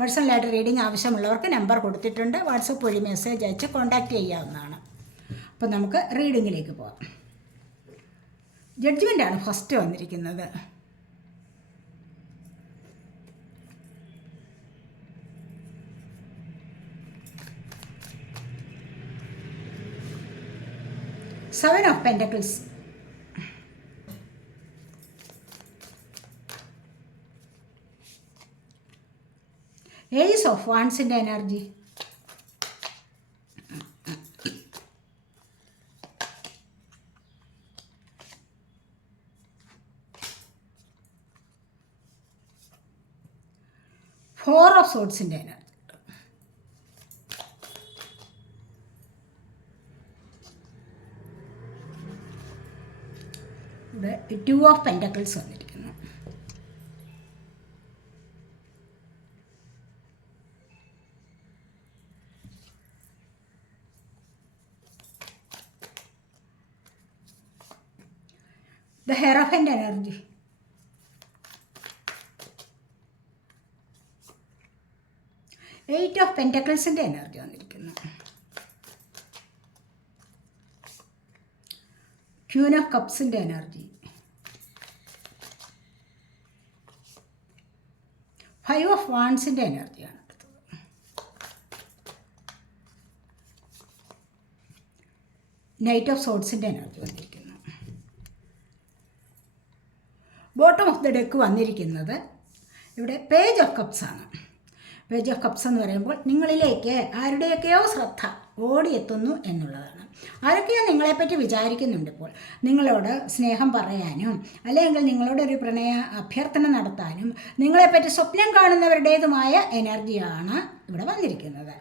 പേഴ്സണലായിട്ട് റീഡിംഗ് ആവശ്യമുള്ളവർക്ക് നമ്പർ കൊടുത്തിട്ടുണ്ട്. വാട്സപ്പ് വഴി മെസ്സേജ് അയച്ച് കോൺടാക്റ്റ് ചെയ്യാവുന്നതാണ്. അപ്പോൾ നമുക്ക് റീഡിങ്ങിലേക്ക് പോകാം ജഡ്ജ്മെന്റാണ് ഫസ്റ്റ് വന്നിരിക്കുന്നത്. Seven of pentacles ace of വാൺസിന്റെ energy four of സോട്സിന്റെ എനർജി ടു ഓഫ് പെന്റക്കിൾസ് വന്നിരിക്കുന്നു ദ ഹെറഫന്റെ എനർജി എയ്റ്റ് ഓഫ് പെന്റക്കിൾസിന്റെ എനർജി വന്നിരിക്കുന്നു. ക്യൂൻ ഓഫ് കപ്സിന്റെ എനർജി ഫൈവ് ഓഫ് വാൺസിന്റെ എനർജിയാണ് നൈറ്റ് ഓഫ് സോട്സിന്റെ എനർജി വന്നിരിക്കുന്നു. ബോട്ടം ഓഫ് ദ ഡെക്ക് വന്നിരിക്കുന്നത് ഇവിടെ പേജ് ഓഫ് കപ്സ് ആണ്. പേജ് ഓഫ് കപ്സ് എന്ന് പറയുമ്പോൾ നിങ്ങളിലേക്ക് ആരുടെയൊക്കെയോ ശ്രദ്ധ ഓടിയെത്തുന്നു എന്നുള്ളതാണ്. ആരൊക്കെയോ നിങ്ങളെപ്പറ്റി വിചാരിക്കുന്നുണ്ട് ഇപ്പോൾ. നിങ്ങളോട് സ്നേഹം പറയാനും അല്ലെങ്കിൽ നിങ്ങളോട് ഒരു പ്രണയ അഭ്യർത്ഥന നടത്താനും നിങ്ങളെപ്പറ്റി സ്വപ്നം കാണുന്നവരുടേതുമായ എനർജിയാണ് ഇവിടെ വന്നിരിക്കുന്നത്.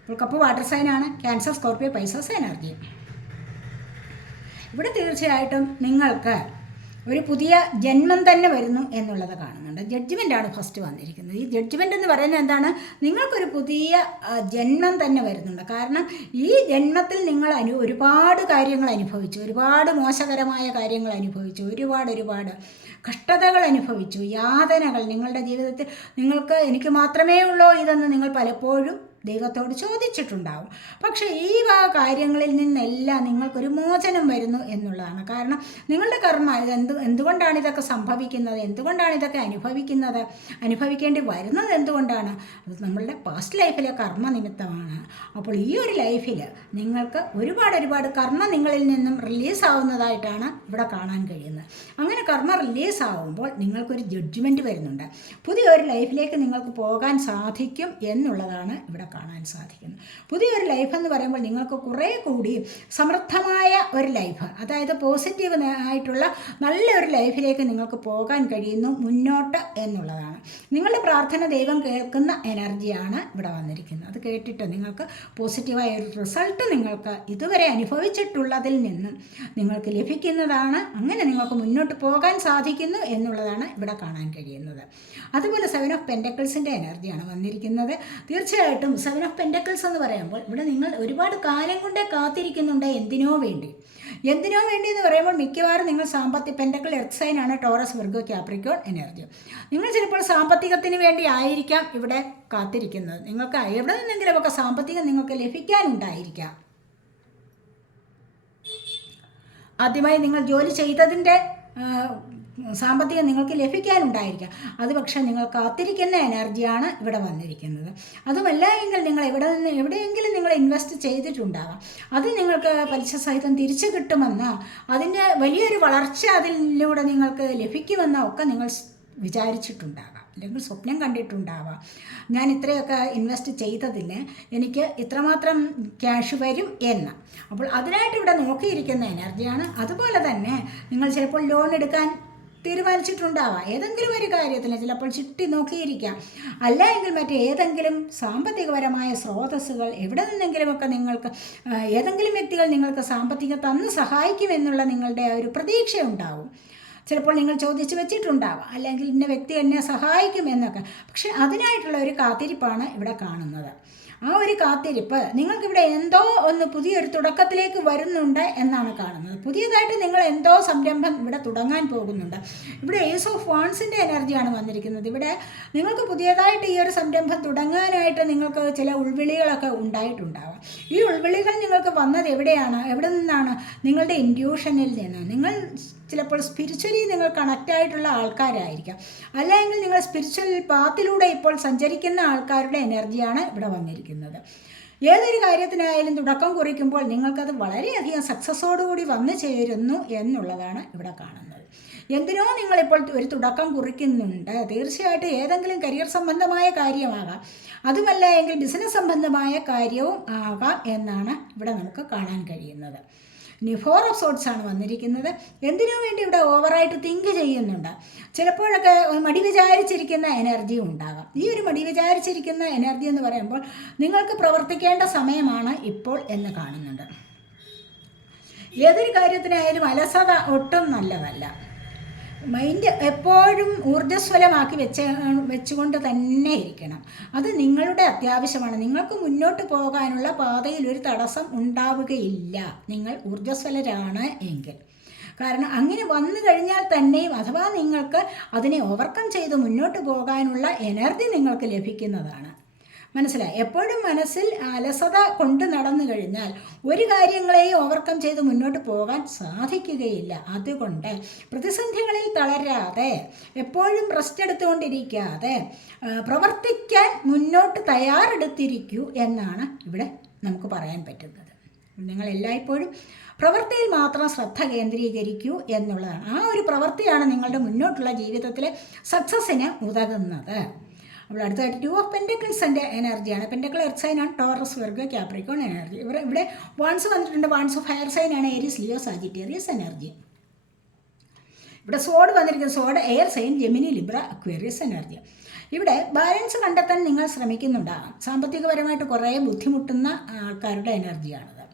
ഇപ്പോൾ കപ്പ് വാട്ടർ സൈനാണ് ക്യാൻസർ സ്കോർപ്പിയോ പൈസസ് എനർജി. ഇവിടെ തീർച്ചയായിട്ടും നിങ്ങൾക്ക് ഒരു പുതിയ ജന്മം തന്നെ വരുന്നു എന്നുള്ളത് കാണുന്നുണ്ട്. ആണ് ഫസ്റ്റ് വന്നിരിക്കുന്നത്. ഈ ജഡ്ജ്മെന്റ് എന്ന് പറയുന്നത് എന്താണ്? നിങ്ങൾക്കൊരു പുതിയ ജന്മം തന്നെ വരുന്നുണ്ട്. കാരണം ഈ ജന്മത്തിൽ നിങ്ങൾ അനു ഒരുപാട് കാര്യങ്ങൾ അനുഭവിച്ചു. ഒരുപാട് മോശകരമായ കാര്യങ്ങൾ അനുഭവിച്ചു. ഒരുപാട് ഒരുപാട് കഷ്ടതകൾ അനുഭവിച്ചു. യാതനകൾ. നിങ്ങളുടെ ജീവിതത്തിൽ നിങ്ങൾക്ക് എനിക്ക് മാത്രമേ ഉള്ളൂ ഇതെന്ന് നിങ്ങൾ പലപ്പോഴും ദൈവത്തോട് ചോദിച്ചിട്ടുണ്ടാവും. പക്ഷേ ഈ വക കാര്യങ്ങളിൽ നിന്നെല്ലാം നിങ്ങൾക്കൊരു മോചനം വരുന്നു എന്നുള്ളതാണ്. കാരണം നിങ്ങളുടെ കർമ്മ എന്ത് എന്തുകൊണ്ടാണ് ഇതൊക്കെ സംഭവിക്കുന്നത്? എന്തുകൊണ്ടാണ് ഇതൊക്കെ അനുഭവിക്കുന്നത്? അനുഭവിക്കേണ്ടി വരുന്നത് എന്തുകൊണ്ടാണ്? അത് നമ്മളുടെ പാസ്റ്റ് ലൈഫിലെ കർമ്മ നിമിത്തമാണ് അപ്പോൾ ഈ ഒരു ലൈഫിൽ നിങ്ങൾക്ക് ഒരുപാട് ഒരുപാട് കർമ്മ നിങ്ങളിൽ നിന്നും റിലീസ് ആവുന്നതായിട്ടാണ് ഇവിടെ കാണാൻ കഴിയുന്നത്. അങ്ങനെ കർമ്മ റിലീസ് ആവുമ്പോൾ നിങ്ങൾക്കൊരു ജഡ്ജ്മെന്റ് വരുന്നുണ്ട്. പുതിയൊരു ലൈഫിലേക്ക് നിങ്ങൾക്ക് പോകാൻ സാധിക്കും എന്നുള്ളതാണ് ഇവിടെ കാണാൻ സാധിക്കുന്നു. പുതിയൊരു ലൈഫ് എന്ന് പറയുമ്പോൾ നിങ്ങൾക്ക് കുറേ കൂടി സമൃദ്ധമായ ഒരു ലൈഫ് അതായത് പോസിറ്റീവ് ആയിട്ടുള്ള നല്ലൊരു ലൈഫിലേക്ക് നിങ്ങൾക്ക് പോകാൻ കഴിയുന്നു മുന്നോട്ട് എന്നുള്ളതാണ്. നിങ്ങളുടെ പ്രാർത്ഥന ദൈവം കേൾക്കുന്ന എനർജിയാണ് ഇവിടെ വന്നിരിക്കുന്നത്. അത് കേട്ടിട്ട് നിങ്ങൾക്ക് പോസിറ്റീവായ ഒരു റിസൾട്ട് നിങ്ങൾക്ക് ഇതുവരെ അനുഭവിച്ചിട്ടുള്ളതിൽ നിന്നും നിങ്ങൾക്ക് ലഭിക്കുന്നതാണ്. അങ്ങനെ നിങ്ങൾക്ക് മുന്നോട്ട് പോകാൻ സാധിക്കുന്നു എന്നുള്ളതാണ് ഇവിടെ കാണാൻ കഴിയുന്നത്. അതുപോലെ സെവൻ ഓഫ് പെന്റക്കിൾസിന്റെ എനർജിയാണ് വന്നിരിക്കുന്നത്. തീർച്ചയായിട്ടും സെവൻ ഓഫ് പെന്റക്കിൾസ് എന്ന് പറയുമ്പോൾ ഇവിടെ നിങ്ങൾ ഒരുപാട് കാലം കൊണ്ടേ കാത്തിരിക്കുന്നുണ്ട് എന്തിനോ വേണ്ടി. എന്തിനോ വേണ്ടി എന്ന് പറയുമ്പോൾ മിക്കവാറും നിങ്ങൾ സാമ്പത്തിക പെന്റക്കിൾ എർത്ത് സൈനാണ് ടോറസ് വിർഗോ ക്യാപ്രിക്കോൺ എനർജി. നിങ്ങൾ ചിലപ്പോൾ സാമ്പത്തികത്തിന് വേണ്ടി ആയിരിക്കാം ഇവിടെ കാത്തിരിക്കുന്നത്. നിങ്ങൾക്ക് എവിടെ നിന്നെങ്കിലുമൊക്കെ സാമ്പത്തികം നിങ്ങൾക്ക് ലഭിക്കാനുണ്ടായിരിക്കാം. ആദ്യമായി നിങ്ങൾ ജോലി ചെയ്തതിന്റെ സാമ്പത്തികം നിങ്ങൾക്ക് ലഭിക്കാനുണ്ടായിരിക്കാം. അത് പക്ഷേ നിങ്ങൾ കാത്തിരിക്കുന്ന എനർജിയാണ് ഇവിടെ വന്നിരിക്കുന്നത്. അതുമല്ല എങ്കിൽ നിങ്ങൾ എവിടെ നിന്ന് എവിടെയെങ്കിലും നിങ്ങൾ ഇൻവെസ്റ്റ് ചെയ്തിട്ടുണ്ടാവാം. അത് നിങ്ങൾക്ക് പലിശ സഹിതം തിരിച്ചു കിട്ടുമെന്നോ അതിന്റെ വലിയൊരു വളർച്ച അതിലൂടെ നിങ്ങൾക്ക് ലഭിക്കുമെന്നോ ഒക്കെ നിങ്ങൾ വിചാരിച്ചിട്ടുണ്ടാകാം അല്ലെങ്കിൽ സ്വപ്നം കണ്ടിട്ടുണ്ടാവാം. ഞാൻ ഇത്രയൊക്കെ ഇൻവെസ്റ്റ് ചെയ്തതിന് എനിക്ക് ഇത്രമാത്രം ക്യാഷ് വരും എന്ന്. അപ്പോൾ അതിനായിട്ട് ഇവിടെ നോക്കിയിരിക്കുന്ന എനർജിയാണ്. അതുപോലെ തന്നെ നിങ്ങൾ ചിലപ്പോൾ ലോൺ എടുക്കാൻ തീരുമാനിച്ചിട്ടുണ്ടാവാം. ഏതെങ്കിലും ഒരു കാര്യത്തിൽ ചിലപ്പോൾ ചിട്ടി നോക്കിയിരിക്കാം. അല്ല എങ്കിൽ മറ്റേതെങ്കിലും സാമ്പത്തികപരമായ സ്രോതസ്സുകൾ എവിടെ നിന്നെങ്കിലുമൊക്കെ നിങ്ങൾക്ക് ഏതെങ്കിലും വ്യക്തികൾ നിങ്ങൾക്ക് സാമ്പത്തികം തന്ന് സഹായിക്കുമെന്നുള്ള നിങ്ങളുടെ ഒരു പ്രതീക്ഷ ഉണ്ടാവും ചിലപ്പോൾ നിങ്ങൾ ചോദിച്ചു വെച്ചിട്ടുണ്ടാവാം. അല്ലെങ്കിൽ ഇന്ന വ്യക്തി എന്നെ സഹായിക്കും എന്നൊക്കെ. പക്ഷെ അതിനായിട്ടുള്ള ഒരു കാത്തിരിപ്പാണ് ഇവിടെ കാണുന്നത്. ആ ഒരു കാത്തിരിപ്പ് നിങ്ങൾക്കിവിടെ എന്തോ ഒന്ന് പുതിയൊരു തുടക്കത്തിലേക്ക് വരുന്നുണ്ട് എന്നാണ് കാണുന്നത്. പുതിയതായിട്ട് നിങ്ങൾ എന്തോ സംരംഭം ഇവിടെ തുടങ്ങാൻ പോകുന്നുണ്ട്. ഇവിടെ ഏസ് ഓഫ് വാൺസിന്റെ എനർജിയാണ് വന്നിരിക്കുന്നത്. ഇവിടെ നിങ്ങൾക്ക് പുതിയതായിട്ട് ഈ ഒരു സംരംഭം തുടങ്ങാനായിട്ട് നിങ്ങൾക്ക് ചില ഉൾവിളികളൊക്കെ ഉണ്ടായിട്ടുണ്ടാവാം. ഈ ഉൾവിളികൾ നിങ്ങൾക്ക് വന്നത് എവിടെയാണ്? എവിടെ നിന്നാണ്? നിങ്ങളുടെ ഇൻഡ്യൂഷനിൽ നിന്ന്. നിങ്ങൾ ചിലപ്പോൾ സ്പിരിച്വലി നിങ്ങൾ കണക്റ്റ് ആയിട്ടുള്ള ആൾക്കാരായിരിക്കാം. അല്ലെങ്കിൽ നിങ്ങൾ സ്പിരിച്വൽ പാത്തിലൂടെ ഇപ്പോൾ സഞ്ചരിക്കുന്ന ആൾക്കാരുടെ എനർജിയാണ് ഇവിടെ വന്നിരിക്കുന്നത്. ഏതൊരു കാര്യത്തിനായാലും തുടക്കം കുറിക്കുമ്പോൾ നിങ്ങൾക്കത് വളരെയധികം സക്സസ്സോടുകൂടി വന്നു ചേരുന്നു എന്നുള്ളതാണ് ഇവിടെ കാണുന്നത്. എന്തിനോ നിങ്ങളിപ്പോൾ ഒരു തുടക്കം കുറിക്കുന്നുണ്ട്. തീർച്ചയായിട്ടും ഏതെങ്കിലും കരിയർ സംബന്ധമായ കാര്യമാകാം. അതുമല്ല എങ്കിൽ ബിസിനസ് സംബന്ധമായ കാര്യവും ആകാം എന്നാണ് ഇവിടെ നമുക്ക് കാണാൻ കഴിയുന്നത്. ഫോർ ഓഫ് സോട്ട്സ് ആണ് വന്നിരിക്കുന്നത്. എന്തിനു വേണ്ടി ഇവിടെ ഓവറായിട്ട് തിങ്ക് ചെയ്യുന്നുണ്ട്? ചിലപ്പോഴൊക്കെ മടി വിചാരിച്ചിരിക്കുന്ന എനർജി ഉണ്ടാകാം. ഈ ഒരു മടി വിചാരിച്ചിരിക്കുന്ന എനർജി എന്ന് പറയുമ്പോൾ നിങ്ങൾക്ക് പ്രവർത്തിക്കേണ്ട സമയമാണ് ഇപ്പോൾ എന്ന് കാണുന്നുണ്ട്. ഏതൊരു കാര്യത്തിനായാലും അലസത ഒട്ടും നല്ലതല്ല. മൈൻഡ് എപ്പോഴും ഊർജസ്വലമാക്കി വെച്ച വെച്ചുകൊണ്ട് തന്നെ ഇരിക്കണം. അത് നിങ്ങളുടെ അത്യാവശ്യമാണ്. നിങ്ങൾക്ക് മുന്നോട്ട് പോകാനുള്ള പാതയിൽ ഒരു തടസ്സം ഉണ്ടാവുകയില്ല. നിങ്ങൾ ഊർജസ്വലരാണ് എങ്കിൽ. കാരണം അങ്ങനെ വന്നു കഴിഞ്ഞാൽ തന്നെയും അഥവാ നിങ്ങൾക്ക് അതിനെ ഓവർകം ചെയ്ത് മുന്നോട്ട് പോകാനുള്ള എനർജി നിങ്ങൾക്ക് ലഭിക്കുന്നതാണ്. മനസ്സിലായി? എപ്പോഴും മനസ്സിൽ അലസത കൊണ്ട് നടന്നു കഴിഞ്ഞാൽ ഒരു കാര്യങ്ങളെയും ഓവർകം ചെയ്ത് മുന്നോട്ട് പോകാൻ സാധിക്കുകയില്ല. അതുകൊണ്ട് പ്രതിസന്ധികളിൽ തളരാതെ എപ്പോഴും റെസ്റ്റ് എടുത്തുകൊണ്ടിരിക്കാതെ പ്രവർത്തിക്കാൻ മുന്നോട്ട് തയ്യാറെടുത്തിരിക്കൂ എന്നാണ് ഇവിടെ നമുക്ക് പറയാൻ പറ്റുന്നത്. നിങ്ങൾ എല്ലായ്പ്പോഴും പ്രവൃത്തിയിൽ മാത്രം ശ്രദ്ധ കേന്ദ്രീകരിക്കൂ എന്നുള്ളതാണ്. ആ ഒരു പ്രവൃത്തിയാണ് നിങ്ങളുടെ മുന്നോട്ടുള്ള ജീവിതത്തിലെ സക്സസ്സിന് ഉതകുന്നത്. അപ്പോൾ അടുത്തതായിട്ട് ടു ഓഫ് പെന്റക്കിൾസിന്റെ എനർജിയാണ് പെന്റക്കിൾ എർത്ത് സൈനാണ് ടോറസ് വർഗ് ക്യാപ്രിക്കോൺ എനർജി ഇവിടെ ഇവിടെ വാൺസ് വന്നിട്ടുണ്ട്. വൺസ് ഓഫ് ഹയർ സൈനാണ് ഏരിയസ് ലിയോ സാജിറ്റേറിയസ് എനർജി ഇവിടെ സോഡ് വന്നിരിക്കുന്നത് sword air sign Gemini Libra Aquarius energy ഇവിടെ ബാലൻസ് കണ്ടെത്താൻ നിങ്ങൾ ശ്രമിക്കുന്നുണ്ടാകാം സാമ്പത്തികപരമായിട്ട് കുറേ ബുദ്ധിമുട്ടുന്ന ആൾക്കാരുടെ എനർജിയാണത്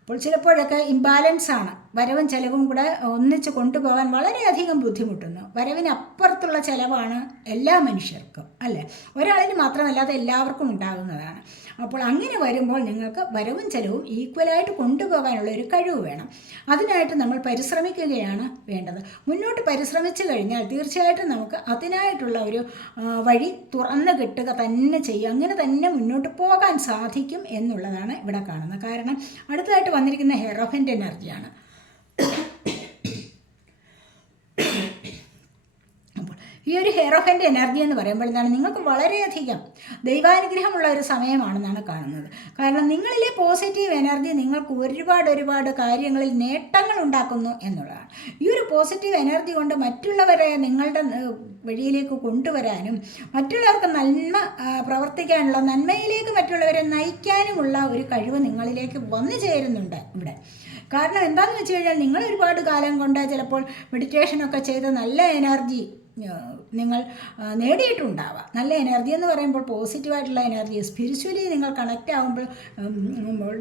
അപ്പോൾ ചിലപ്പോഴൊക്കെ ഇംബാലൻസ് ആണ്. വരവും ചെലവും കൂടെ ഒന്നിച്ച് കൊണ്ടുപോകാൻ വളരെയധികം ബുദ്ധിമുട്ടുന്നു. വരവിനപ്പുറത്തുള്ള ചെലവാണ് എല്ലാ മനുഷ്യർക്കും അല്ലേ? ഒരാളിന് മാത്രമല്ലാതെ എല്ലാവർക്കും ഉണ്ടാകുന്നതാണ്. അപ്പോൾ അങ്ങനെ വരുമ്പോൾ നിങ്ങൾക്ക് വരവും ചെലവും ഈക്വലായിട്ട് കൊണ്ടുപോകാനുള്ള ഒരു കഴിവ് വേണം. അതിനായിട്ട് നമ്മൾ പരിശ്രമിക്കുകയാണ് വേണ്ടത്. മുന്നോട്ട് പരിശ്രമിച്ചു കഴിഞ്ഞാൽ തീർച്ചയായിട്ടും നമുക്ക് അതിനായിട്ടുള്ള ഒരു വഴി തുറന്നു കിട്ടുക തന്നെ ചെയ്യും. അങ്ങനെ തന്നെ മുന്നോട്ട് പോകാൻ സാധിക്കും എന്നുള്ളതാണ് ഇവിടെ കാണുന്നത്. കാരണം അടുത്തതായിട്ട് വന്നിരിക്കുന്ന ഹെറോഫന്റെ എനർജിയാണ് ഈ ഒരു ഹെറോഫന്റെ എനർജി എന്ന് പറയുമ്പോൾ നിങ്ങൾക്ക് വളരെയധികം ദൈവാനുഗ്രഹമുള്ള ഒരു സമയമാണെന്നാണ് കാണുന്നത്. കാരണം നിങ്ങളിലെ പോസിറ്റീവ് എനർജി നിങ്ങൾക്ക് ഒരുപാട് ഒരുപാട് കാര്യങ്ങളിൽ നേട്ടങ്ങൾ ഉണ്ടാക്കുന്നു എന്നുള്ളതാണ്. ഈ ഒരു പോസിറ്റീവ് എനർജി കൊണ്ട് മറ്റുള്ളവരെ നിങ്ങളുടെ വഴിയിലേക്ക് കൊണ്ടുവരാനും മറ്റുള്ളവർക്ക് നന്മ പ്രവർത്തിക്കാനുള്ള നന്മയിലേക്ക് മറ്റുള്ളവരെ നയിക്കാനുമുള്ള ഒരു കഴിവ് നിങ്ങളിലേക്ക് വന്നു ചേരുന്നുണ്ട് ഇവിടെ. കാരണം എന്താണെന്ന് വെച്ച് കഴിഞ്ഞാൽ നിങ്ങൾ ഒരുപാട് കാലം കൊണ്ട് ചിലപ്പോൾ മെഡിറ്റേഷനൊക്കെ ചെയ്ത് നല്ല എനർജി നിങ്ങൾ നേടിയിട്ടുണ്ടാവാം. നല്ല എനർജി എന്ന് പറയുമ്പോൾ പോസിറ്റീവായിട്ടുള്ള എനർജി സ്പിരിച്വലി നിങ്ങൾ കണക്റ്റ് ആകുമ്പോൾ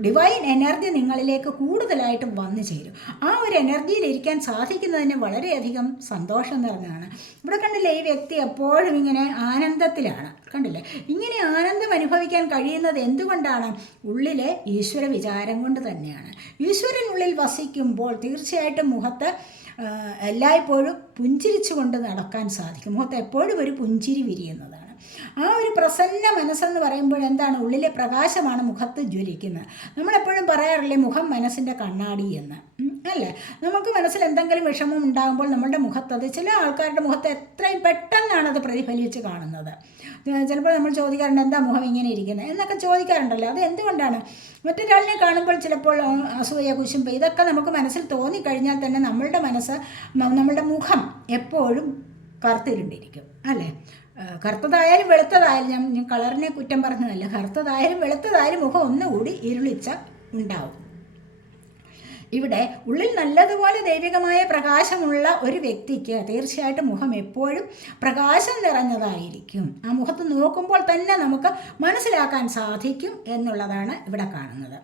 ഡിവൈൻ എനർജി നിങ്ങളിലേക്ക് കൂടുതലായിട്ടും വന്നു ചേരും. ആ ഒരു എനർജിയിലിരിക്കാൻ സാധിക്കുന്നതിന് വളരെയധികം സന്തോഷം നിറഞ്ഞതാണ്. ഇവിടെ കണ്ടില്ലേ ഈ വ്യക്തി എപ്പോഴും ഇങ്ങനെ ആനന്ദത്തിലാണ്. കണ്ടില്ലേ? ഇങ്ങനെ ആനന്ദം അനുഭവിക്കാൻ കഴിയുന്നത് എന്തുകൊണ്ടാണ്? ഉള്ളിലെ ഈശ്വര വിചാരം കൊണ്ട് തന്നെയാണ്. ഈശ്വരനുള്ളിൽ വസിക്കുമ്പോൾ തീർച്ചയായിട്ടും മുഖത്ത് എല്ലായ്പ്പോഴും പുഞ്ചിരിച്ചുകൊണ്ട് നടക്കാൻ സാധിക്കും. മുഖത്ത് എപ്പോഴും ഒരു പുഞ്ചിരി വിരിയുന്നതാണ് ആ ഒരു പ്രസന്ന മനസ്സെന്ന് പറയുമ്പോൾ എന്താണ്? ഉള്ളിലെ പ്രകാശമാണ് മുഖത്ത് ജ്വലിക്കുന്നത്. നമ്മളെപ്പോഴും പറയാറില്ലേ മുഖം മനസ്സിന്റെ കണ്ണാടി എന്ന്. അല്ലേ? നമുക്ക് മനസ്സിൽ എന്തെങ്കിലും വിഷമം ഉണ്ടാകുമ്പോൾ നമ്മുടെ മുഖത്തത് ചില ആൾക്കാരുടെ മുഖത്ത് എത്രയും പെട്ടെന്നാണ് അത് പ്രതിഫലിച്ച് കാണുന്നത്. ചിലപ്പോൾ നമ്മൾ ചോദിക്കാറുണ്ട് എന്താ മുഖം ഇങ്ങനെ ഇരിക്കുന്നത് എന്നൊക്കെ ചോദിക്കാറുണ്ടല്ലോ. അത് എന്തുകൊണ്ടാണ്? മറ്റൊരാളിനെ കാണുമ്പോൾ ചിലപ്പോൾ അസൂയ കുശുമ്പ് ഇതൊക്കെ നമുക്ക് മനസ്സിൽ തോന്നിക്കഴിഞ്ഞാൽ തന്നെ നമ്മളുടെ മനസ്സ് നമ്മളുടെ മുഖം എപ്പോഴും കറുത്തിരുണ്ടിരിക്കും. അല്ലേ? കറുത്തതായാലും വെളുത്തതായാലും ഞാൻ കളറിനെ കുറ്റം പറഞ്ഞതല്ല. കറുത്തതായാലും വെളുത്തതായാലും മുഖം ഒന്നുകൂടി ഇരുളിച്ച ഉണ്ടാവും. ഇവിടെ ഉള്ളിൽ നല്ലതുപോലെ ദൈവികമായ പ്രകാശമുള്ള ഒരു വ്യക്തിക്ക് തീർച്ചയായിട്ടും മുഖം എപ്പോഴും പ്രകാശം നിറഞ്ഞതായിരിക്കും. ആ മുഖത്ത് നോക്കുമ്പോൾ തന്നെ നമുക്ക് മനസ്സിലാക്കാൻ സാധിക്കും എന്നുള്ളതാണ് ഇവിടെ കാണുന്നത്.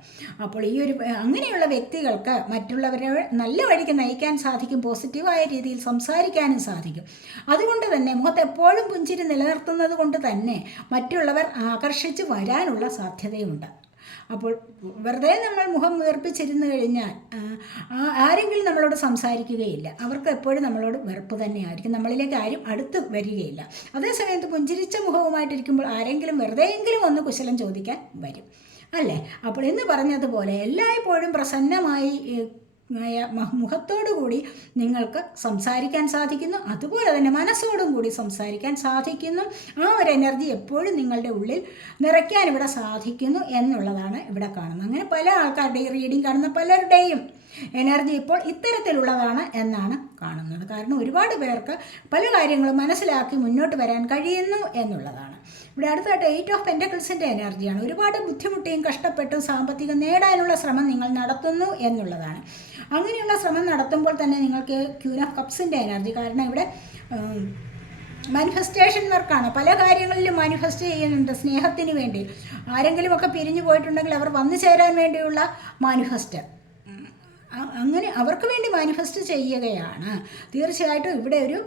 അപ്പോൾ ഈ ഒരു അങ്ങനെയുള്ള വ്യക്തികൾക്ക് മറ്റുള്ളവരെ നല്ല വഴിക്ക് നയിക്കാൻ സാധിക്കും പോസിറ്റീവായ രീതിയിൽ സംസാരിക്കാനും സാധിക്കും. അതുകൊണ്ട് തന്നെ മുഖത്ത് എപ്പോഴും പുഞ്ചിരി നിലനിർത്തുന്നത് കൊണ്ട് തന്നെ മറ്റുള്ളവർ ആകർഷിച്ച് വരാനുള്ള സാധ്യതയുണ്ട്. അപ്പോൾ വെറുതെ നമ്മൾ മുഖം വീർപ്പിച്ചിരുന്ന് കഴിഞ്ഞാൽ ആരെങ്കിലും നമ്മളോട് സംസാരിക്കുകയില്ല. അവർക്ക് എപ്പോഴും നമ്മളോട് വെറുപ്പ് തന്നെയായിരിക്കും. നമ്മളിലേക്ക് ആരും അടുത്ത് വരികയില്ല. അതേസമയത്ത് പുഞ്ചിരിച്ച മുഖവുമായിട്ടിരിക്കുമ്പോൾ ആരെങ്കിലും വെറുതെയെങ്കിലും ഒന്ന് കുശലം ചോദിക്കാൻ വരും. അല്ലേ? അപ്പോൾ എന്ന് പറഞ്ഞതുപോലെ എല്ലായ്പ്പോഴും പ്രസന്നമായി മുഖത്തോടു കൂടി നിങ്ങൾക്ക് സംസാരിക്കാൻ സാധിക്കുന്നു. അതുപോലെ തന്നെ മനസ്സോടും കൂടി സംസാരിക്കാൻ സാധിക്കുന്നു. ആ ഒരു എനർജി എപ്പോഴും നിങ്ങളുടെ ഉള്ളിൽ നിറയ്ക്കാൻ ഇവിടെ സാധിക്കുന്നു എന്നുള്ളതാണ് ഇവിടെ കാണുന്നത്. അങ്ങനെ പല ആൾക്കാരുടെയും റീഡിങ് കാണുന്ന പലരുടെയും എനർജി ഇപ്പോൾ ഇത്തരത്തിലുള്ളതാണ് എന്നാണ് കാണുന്നത്. കാരണം ഒരുപാട് പേർക്ക് പല കാര്യങ്ങളും മനസ്സിലാക്കി മുന്നോട്ട് വരാൻ കഴിയുന്നു എന്നുള്ളതാണ്. ഇവിടെ അടുത്തായിട്ട് എയ്റ്റ് ഓഫ് പെന്റക്കിൾസിന്റെ എനർജിയാണ്. ഒരുപാട് ബുദ്ധിമുട്ടിയും കഷ്ടപ്പെട്ടും സാമ്പത്തികം നേടാനുള്ള ശ്രമം നിങ്ങൾ നടത്തുന്നു എന്നുള്ളതാണ്. അങ്ങനെയുള്ള ശ്രമം നടത്തുമ്പോൾ തന്നെ നിങ്ങൾക്ക് ക്യൂൻ ഓഫ് കപ്സിന്റെ എനർജി. കാരണം ഇവിടെ മാനിഫെസ്റ്റേഷൻ വർക്കാണ് പല കാര്യങ്ങളിലും മാനിഫെസ്റ്റ് ചെയ്യുന്നുണ്ട് സ്നേഹത്തിന് വേണ്ടി. ആരെങ്കിലും ഒക്കെ പിരിഞ്ഞു പോയിട്ടുണ്ടെങ്കിൽ അവർ വന്നു ചേരാൻ വേണ്ടിയുള്ള മാനിഫെസ്റ്റ് അങ്ങനെ അവർക്ക് വേണ്ടി മാനിഫെസ്റ്റ് ചെയ്യുകയാണ്. തീർച്ചയായിട്ടും ഇവിടെ ഒരു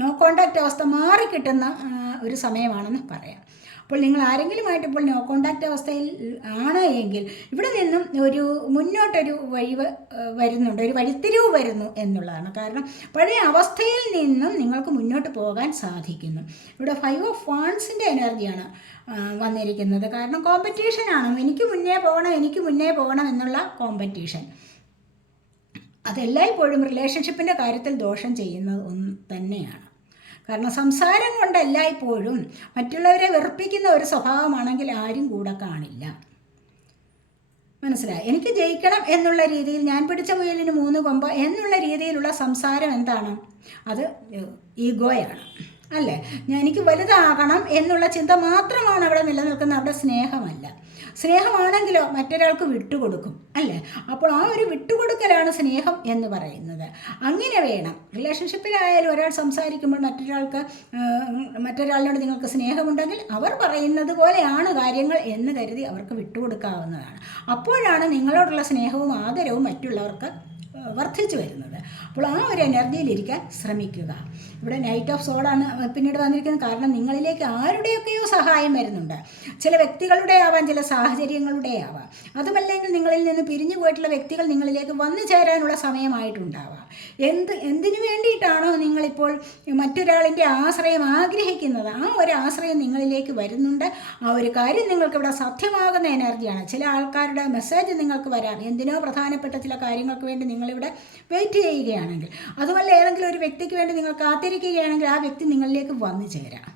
നോ കോണ്ടാക്റ്റ് അവസ്ഥ മാറിക്കിട്ടുന്ന കിട്ടുന്ന ഒരു സമയമാണെന്ന് പറയാം. അപ്പോൾ നിങ്ങൾ ആരെങ്കിലുമായിട്ട് ഇപ്പോൾ നോ കോണ്ടാക്റ്റ് അവസ്ഥയിൽ ആണ് എങ്കിൽ ഇവിടെ നിന്നും ഒരു മുന്നോട്ടൊരു വഴി വരുന്നുണ്ട് ഒരു വഴിത്തിരിവ് വരുന്നു എന്നുള്ളതാണ്. കാരണം പഴയ അവസ്ഥയിൽ നിന്നും നിങ്ങൾക്ക് മുന്നോട്ട് പോകാൻ സാധിക്കുന്നു. ഇവിടെ ഫൈവ് ഓഫ് ഫാൺസിന്റെ എനർജിയാണ് വന്നിരിക്കുന്നത്. കാരണം കോമ്പറ്റീഷനാണ് എനിക്ക് മുന്നേ പോകണം എനിക്ക് മുന്നേ പോകണം എന്നുള്ള കോമ്പറ്റീഷൻ അതെല്ലായ്പ്പോഴും റിലേഷൻഷിപ്പിന്റെ കാര്യത്തിൽ ദോഷം ചെയ്യുന്നത് തന്നെയാണ്. കാരണം സംസാരം കൊണ്ട് എല്ലായ്പ്പോഴും മറ്റുള്ളവരെ വെറുപ്പിക്കുന്ന ഒരു സ്വഭാവമാണെങ്കിൽ ആരും കൂടെ കാണില്ല. മനസ്സിലായി? എനിക്ക് ജയിക്കണം എന്നുള്ള രീതിയിൽ ഞാൻ പിടിച്ച മുയലിന് മൂന്ന് കൊമ്പ് എന്നുള്ള രീതിയിലുള്ള സംസാരം എന്താണ്? അത് ഈഗോയാണ്. അല്ലേ? ഞാൻ എനിക്ക് വലുതാകണം എന്നുള്ള ചിന്ത മാത്രമാണ് അവിടെ നിലനിൽക്കുന്നത്. അവിടെ സ്നേഹമല്ല. സ്നേഹമാണെങ്കിലോ മറ്റൊരാൾക്ക് വിട്ടുകൊടുക്കും. അല്ലേ? അപ്പോൾ ആ ഒരു വിട്ടുകൊടുക്കലാണ് സ്നേഹം എന്ന് പറയുന്നത്. അങ്ങനെ വേണം. റിലേഷൻഷിപ്പിലായാലും ഒരാൾ സംസാരിക്കുമ്പോൾ മറ്റൊരാൾക്ക് മറ്റൊരാളിനോട് നിങ്ങൾക്ക് സ്നേഹമുണ്ടെങ്കിൽ അവർ പറയുന്നത് പോലെയാണ് കാര്യങ്ങൾ എന്ന് കരുതി അവർക്ക് വിട്ടുകൊടുക്കാവുന്നതാണ്. അപ്പോഴാണ് നിങ്ങളോടുള്ള സ്നേഹവും ആദരവും മറ്റുള്ളവർക്ക് വർദ്ധിച്ചു വരുന്നത്. അപ്പോൾ ആ ഒരു എനർജിയിലിരിക്കാൻ ശ്രമിക്കുക. ഇവിടെ നൈറ്റ് ഓഫ് സോഡാണ് പിന്നീട് വന്നിരിക്കുന്നത്. കാരണം നിങ്ങളിലേക്ക് ആരുടെയൊക്കെയോ സഹായം വരുന്നുണ്ട്. ചില വ്യക്തികളുടെ ആവാം ചില സാഹചര്യങ്ങളുടെ ആവാം. അതുമല്ലെങ്കിൽ നിങ്ങളിൽ നിന്ന് പിരിഞ്ഞു പോയിട്ടുള്ള വ്യക്തികൾ നിങ്ങളിലേക്ക് വന്നു ചേരാനുള്ള സമയമായിട്ടുണ്ടാവാം. എന്ത് എന്തിനു വേണ്ടിയിട്ടാണോ നിങ്ങളിപ്പോൾ മറ്റൊരാളിന്റെ ആശ്രയം ആഗ്രഹിക്കുന്നത്? ആ ഒരു ആശ്രയം നിങ്ങളിലേക്ക് വരുന്നുണ്ട്. ആ ഒരു കാര്യം നിങ്ങൾക്ക് ഇവിടെ സത്യമാകുന്ന എനർജിയാണ്. ചില ആൾക്കാരുടെ മെസ്സേജ് നിങ്ങൾക്ക് വരാം. എന്തിനോ പ്രധാനപ്പെട്ട ചില കാര്യങ്ങൾക്ക് വേണ്ടി നിങ്ങളിവിടെ വെയിറ്റ് ചെയ്യുകയാണെങ്കിൽ അതുമല്ല ഏതെങ്കിലും ഒരു വ്യക്തിക്ക് വേണ്ടി നിങ്ങൾ കാത്തിരിക്കുകയാണെങ്കിൽ ആ വ്യക്തി നിങ്ങളിലേക്ക് വന്നു ചേരാം.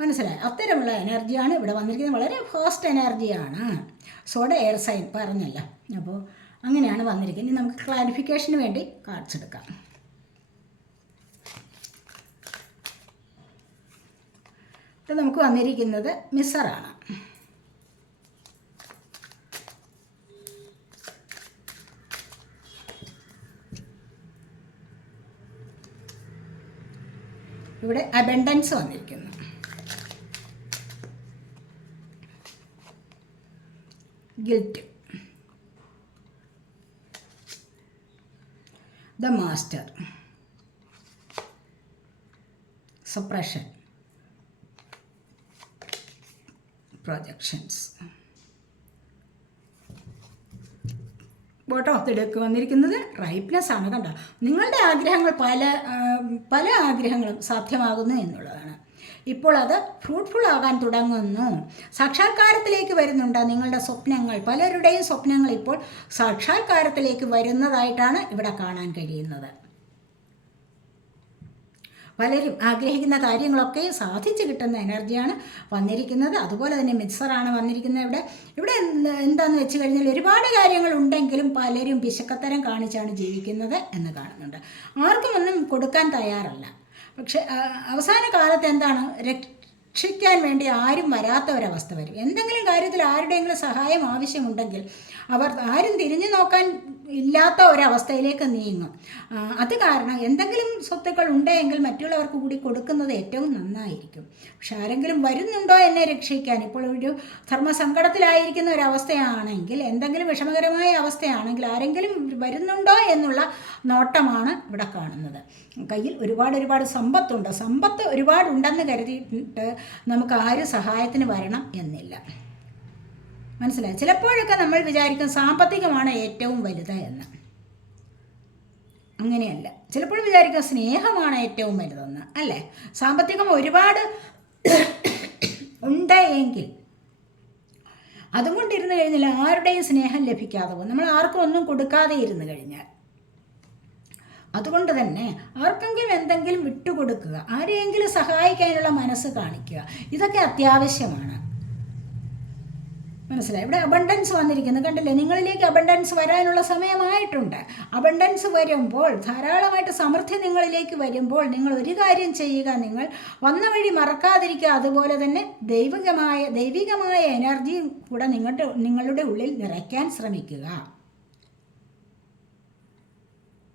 മനസ്സിലായി? അത്തരമുള്ള എനർജിയാണ് ഇവിടെ വന്നിരിക്കുന്നത്. വളരെ ഫാസ്റ്റ് എനർജിയാണ് സോഡ എയർ സൈൻ പറഞ്ഞല്ലോ. അപ്പോൾ അങ്ങനെയാണ് വന്നിരിക്കുന്നത്. ഇനി നമുക്ക് ക്ലാരിഫിക്കേഷന് വേണ്ടി കാർഡ്സ് എടുക്കാം. ഇത് നമുക്ക് വന്നിരിക്കുന്നത് മിസറാണ് ഇവിടെ അബൻഡൻസ് വന്നിരിക്കുന്നു. Guilt the master suppression projections the deck വന്നിരിക്കുന്നത് റൈപ്നെസ് ആണ് കണ്ടോ? നിങ്ങളുടെ ആഗ്രഹങ്ങൾ പല പല ആഗ്രഹങ്ങളും സാധ്യമാകുന്നു എന്നുള്ളതാണ്. ഇപ്പോൾ അത് ഫ്രൂട്ട്ഫുൾ ആകാൻ തുടങ്ങുന്നു. സാക്ഷാത്കാരത്തിലേക്ക് വരുന്നുണ്ട് നിങ്ങളുടെ സ്വപ്നങ്ങൾ? പലരുടെയും സ്വപ്നങ്ങൾ ഇപ്പോൾ സാക്ഷാത്കാരത്തിലേക്ക് വരുന്നതായിട്ടാണ് ഇവിടെ കാണാൻ കഴിയുന്നത്. പലരും ആഗ്രഹിക്കുന്ന കാര്യങ്ങളൊക്കെ സാധിച്ചു കിട്ടുന്ന എനർജിയാണ് വന്നിരിക്കുന്നത്. അതുപോലെ തന്നെ മിക്സറാണ് വന്നിരിക്കുന്നത് ഇവിടെ. ഇവിടെ എന്താണെന്ന് വെച്ച് കഴിഞ്ഞാൽ ഒരുപാട് കാര്യങ്ങൾ ഉണ്ടെങ്കിലും പലരും പിശക്കത്തരം കാണിച്ചാണ് ജീവിക്കുന്നത് എന്ന് കാണുന്നുണ്ട്. ആർക്കും ഒന്നും കൊടുക്കാൻ തയ്യാറല്ല. പക്ഷെ അവസാന കാലത്ത് എന്താണ്? രക്ഷിക്കാൻ വേണ്ടി ആരും വരാത്ത ഒരവസ്ഥ വരും. എന്തെങ്കിലും കാര്യത്തിൽ ആരുടെയെങ്കിലും സഹായം ആവശ്യമുണ്ടെങ്കിൽ അവർ ആരും തിരിഞ്ഞു നോക്കാൻ ഇല്ലാത്ത ഒരവസ്ഥയിലേക്ക് നീങ്ങും. അത് കാരണം എന്തെങ്കിലും സ്വത്തുക്കൾ ഉണ്ടെങ്കിൽ മറ്റുള്ളവർക്ക് കൂടി കൊടുക്കുന്നത് ഏറ്റവും നന്നായിരിക്കും. പക്ഷെ ആരെങ്കിലും വരുന്നുണ്ടോ എന്നെ രക്ഷിക്കാൻ? ഇപ്പോൾ ഒരു ധർമ്മസങ്കടത്തിലായിരിക്കുന്ന ഒരവസ്ഥയാണെങ്കിൽ എന്തെങ്കിലും വിഷമകരമായ അവസ്ഥയാണെങ്കിൽ ആരെങ്കിലും വരുന്നുണ്ടോ എന്നുള്ള നോട്ടമാണ് ഇവിടെ കാണുന്നത്. കയ്യിൽ ഒരുപാട് ഒരുപാട് സമ്പത്തുണ്ട്. സമ്പത്ത് ഒരുപാടുണ്ടെന്ന് കരുതിയിട്ട് നമുക്ക് ആര് സഹായത്തിന് വരണം എന്നില്ല. മനസ്സിലായി? ചിലപ്പോഴൊക്കെ നമ്മൾ വിചാരിക്കും സാമ്പത്തികമാണ് ഏറ്റവും വലുത് എന്ന്. അങ്ങനെയല്ല. ചിലപ്പോൾ വിചാരിക്കും സ്നേഹമാണ് ഏറ്റവും വലുതെന്ന്. അല്ലേ? സാമ്പത്തികം ഒരുപാട് ഉണ്ട് എങ്കിൽ അതുകൊണ്ടിരുന്ന് കഴിഞ്ഞാൽ ആരുടെയും സ്നേഹം ലഭിക്കാതെ പോകും. നമ്മൾ ആർക്കും ഒന്നും കൊടുക്കാതെ ഇരുന്ന് കഴിഞ്ഞാൽ. അതുകൊണ്ട് തന്നെ ആർക്കെങ്കിലും എന്തെങ്കിലും വിട്ടുകൊടുക്കുക ആരെയെങ്കിലും സഹായിക്കാനുള്ള മനസ്സ് കാണിക്കുക ഇതൊക്കെ അത്യാവശ്യമാണ്. മനസ്സിലായി? ഇവിടെ അബണ്ടൻസ് വന്നിരിക്കുന്നു. കണ്ടില്ലേ? നിങ്ങളിലേക്ക് അബണ്ടൻസ് വരാനുള്ള സമയമായിട്ടുണ്ട്. അബണ്ടൻസ് വരുമ്പോൾ ധാരാളമായിട്ട് സമൃദ്ധി നിങ്ങളിലേക്ക് വരുമ്പോൾ നിങ്ങൾ ഒരു കാര്യം ചെയ്യുക. നിങ്ങൾ വന്ന വഴി മറക്കാതിരിക്കുക. അതുപോലെ തന്നെ ദൈവികമായ ദൈവികമായ എനർജിയും കൂടെ നിങ്ങളുടെ നിങ്ങളുടെ ഉള്ളിൽ നിറയ്ക്കാൻ ശ്രമിക്കുക.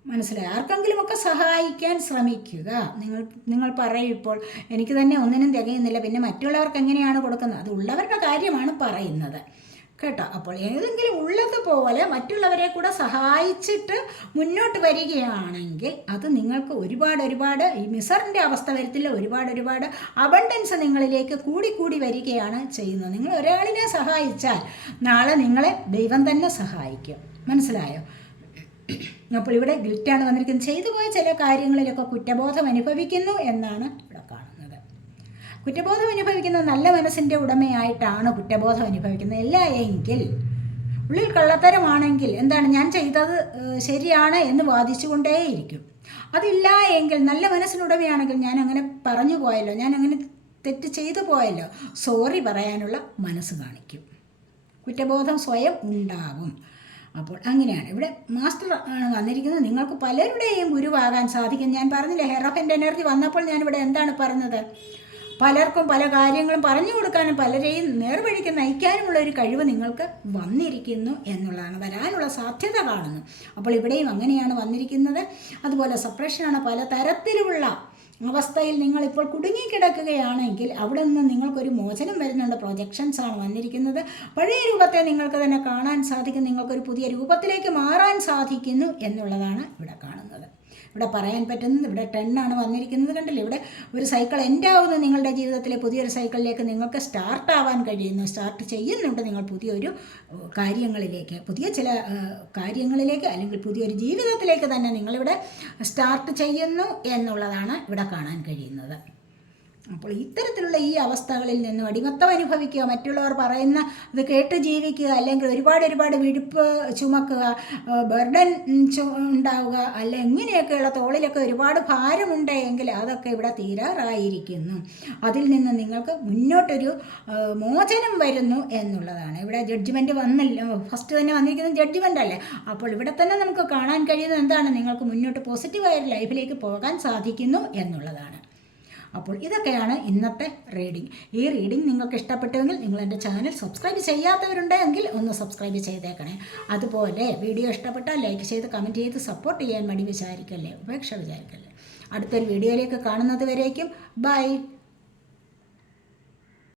മനസ്സിലായി. ആർക്കെങ്കിലുമൊക്കെ സഹായിക്കാൻ ശ്രമിക്കുക. നിങ്ങൾ നിങ്ങൾ പറയും ഇപ്പോൾ എനിക്ക് തന്നെ ഒന്നിനും തികയുന്നില്ല. പിന്നെ മറ്റുള്ളവർക്ക് എങ്ങനെയാണ് കൊടുക്കുന്നത്? അത് ഉള്ളവരുടെ കാര്യമാണ് പറയുന്നത്. കേട്ടോ? അപ്പോൾ ഏതെങ്കിലും ഉള്ളതുപോലെ മറ്റുള്ളവരെ കൂടെ സഹായിച്ചിട്ട് മുന്നോട്ട് വരികയാണെങ്കിൽ അത് നിങ്ങൾക്ക് ഒരുപാട് ഒരുപാട് ഈ മിസറിന്റെ അവസ്ഥ വരത്തില്ല. ഒരുപാട് ഒരുപാട് അബണ്ടൻസ് നിങ്ങളിലേക്ക് കൂടി കൂടി വരികയാണ് ചെയ്യുന്നത്. നിങ്ങൾ ഒരാളിനെ സഹായിച്ചാൽ നാളെ നിങ്ങളെ ദൈവം തന്നെ സഹായിക്കും. മനസ്സിലായോ? അപ്പോൾ ഇവിടെ ഗിൽറ്റാണ് വന്നിരിക്കുന്നത്. ചെയ്തു പോയ ചില കാര്യങ്ങളിലൊക്കെ കുറ്റബോധം അനുഭവിക്കുന്നു എന്നാണ് ഇവിടെ കാണുന്നത്. കുറ്റബോധം അനുഭവിക്കുന്ന നല്ല മനസ്സിന്റെ ഉടമയായിട്ടാണ് കുറ്റബോധം അനുഭവിക്കുന്നത്. ഇല്ല എങ്കിൽ ഉള്ളിൽ കള്ളത്തരമാണെങ്കിൽ എന്താണ് ഞാൻ ചെയ്തത് ശരിയാണ് എന്ന് വാദിച്ചുകൊണ്ടേയിരിക്കും. അതില്ല എങ്കിൽ നല്ല മനസ്സിനുടമയാണെങ്കിൽ ഞാൻ അങ്ങനെ പറഞ്ഞു പോയല്ലോ ഞാൻ അങ്ങനെ തെറ്റ് ചെയ്തു പോയല്ലോ. സോറി പറയാനുള്ള മനസ്സ് കാണിക്കും. കുറ്റബോധം സ്വയം ഉണ്ടാവും. അപ്പോൾ അങ്ങനെയാണ്. ഇവിടെ മാസ്റ്റർ ആണ് വന്നിരിക്കുന്നത്. നിങ്ങൾക്ക് പലരുടെയും ഗുരുവാകാൻ സാധിക്കും. ഞാൻ പറഞ്ഞില്ലേ ഹെയർ ഓഫ് എന്റെ എനർജി വന്നപ്പോൾ ഞാനിവിടെ എന്താണ് പറഞ്ഞത്? പലർക്കും പല കാര്യങ്ങളും പറഞ്ഞു കൊടുക്കാനും പലരെയും നേർവഴിക്ക് നയിക്കാനുമുള്ള ഒരു കഴിവ് നിങ്ങൾക്ക് വന്നിരിക്കുന്നു എന്നുള്ളതാണ്. വരാനുള്ള സാധ്യത കാണുന്നു. അപ്പോൾ ഇവിടെയും അങ്ങനെയാണ് വന്നിരിക്കുന്നത്. അതുപോലെ സപ്രഷനാണ് പല തരത്തിലുള്ള അവസ്ഥയിൽ നിങ്ങളിപ്പോൾ കുടുങ്ങിക്കിടക്കുകയാണെങ്കിൽ അവിടെ നിന്ന് നിങ്ങൾക്കൊരു മോചനം വരുന്നുണ്ട് പ്രൊജക്ഷൻസ് ആണ് വന്നിരിക്കുന്നത്. പഴയ രൂപത്തെ നിങ്ങൾക്ക് തന്നെ കാണാൻ സാധിക്കും. നിങ്ങൾക്കൊരു പുതിയ രൂപത്തിലേക്ക് മാറാൻ സാധിക്കുന്നു എന്നുള്ളതാണ് ഇവിടെ കാണുന്നത്. ഇവിടെ പറയാൻ പറ്റുന്നത് ഇവിടെ ടെണ്ണാണ് വന്നിരിക്കുന്നത് കണ്ടില്ലേ? ഇവിടെ ഒരു സൈക്കിൾ എൻഡ് ആവുന്നു നിങ്ങളുടെ ജീവിതത്തിലെ പുതിയൊരു സൈക്കിളിലേക്ക് നിങ്ങൾക്ക് സ്റ്റാർട്ട് ആവാൻ കഴിയുന്നു. സ്റ്റാർട്ട് ചെയ്യുന്നുണ്ട് നിങ്ങൾ പുതിയൊരു കാര്യങ്ങളിലേക്ക്. പുതിയ ചില കാര്യങ്ങളിലേക്ക് അല്ലെങ്കിൽ പുതിയൊരു ജീവിതത്തിലേക്ക് തന്നെ നിങ്ങളിവിടെ സ്റ്റാർട്ട് ചെയ്യുന്നു എന്നുള്ളതാണ് ഇവിടെ കാണാൻ കഴിയുന്നത്. അപ്പോൾ ഇത്തരത്തിലുള്ള ഈ അവസ്ഥകളിൽ നിന്നും അടിമത്തം അനുഭവിക്കുക മറ്റുള്ളവർ പറയുന്ന ഇത് കേട്ട് ജീവിക്കുക അല്ലെങ്കിൽ ഒരുപാട് ഒരുപാട് വിഴുപ്പ് ചുമക്കുക ബർഡൻ ഉണ്ടാവുക അല്ല ഇങ്ങനെയൊക്കെയുള്ള തോളിലൊക്കെ ഒരുപാട് ഭാരമുണ്ട് എങ്കിൽ അതൊക്കെ ഇവിടെ തീരാറായിരിക്കുന്നു. അതിൽ നിന്ന് നിങ്ങൾക്ക് മുന്നോട്ടൊരു മോചനം വരുന്നു എന്നുള്ളതാണ്. ഇവിടെ ജഡ്ജ്മെന്റ് വന്നില്ല ഫസ്റ്റ് തന്നെ വന്നിരിക്കുന്നത് ജഡ്ജ്മെന്റ് അല്ലേ? അപ്പോൾ ഇവിടെ തന്നെ നമുക്ക് കാണാൻ കഴിയുന്നത് എന്താണ്? നിങ്ങൾക്ക് മുന്നോട്ട് പോസിറ്റീവായ ലൈഫിലേക്ക് പോകാൻ സാധിക്കുന്നു എന്നുള്ളതാണ്. അപ്പോൾ ഇതൊക്കെയാണ് ഇന്നത്തെ റീഡിംഗ് ഈ റീഡിംഗ് നിങ്ങൾക്ക് ഇഷ്ടപ്പെട്ടുവെങ്കിൽ നിങ്ങൾ എന്റെ ചാനൽ സബ്സ്ക്രൈബ് ചെയ്യാത്തവരുണ്ടെങ്കിൽ ഒന്ന് സബ്സ്ക്രൈബ് ചെയ്തേക്കണേ. അതുപോലെ വീഡിയോ ഇഷ്ടപ്പെട്ടാൽ ലൈക്ക് ചെയ്ത് കമന്റ് ചെയ്ത് സപ്പോർട്ട് ചെയ്യാൻ വേണ്ടി വിചാരിക്കല്ലേ? ഉപേക്ഷ വിചാരിക്കല്ലേ? അടുത്തൊരു വീഡിയോയിലേക്ക് കാണുന്നത് വരേക്കും. ബൈ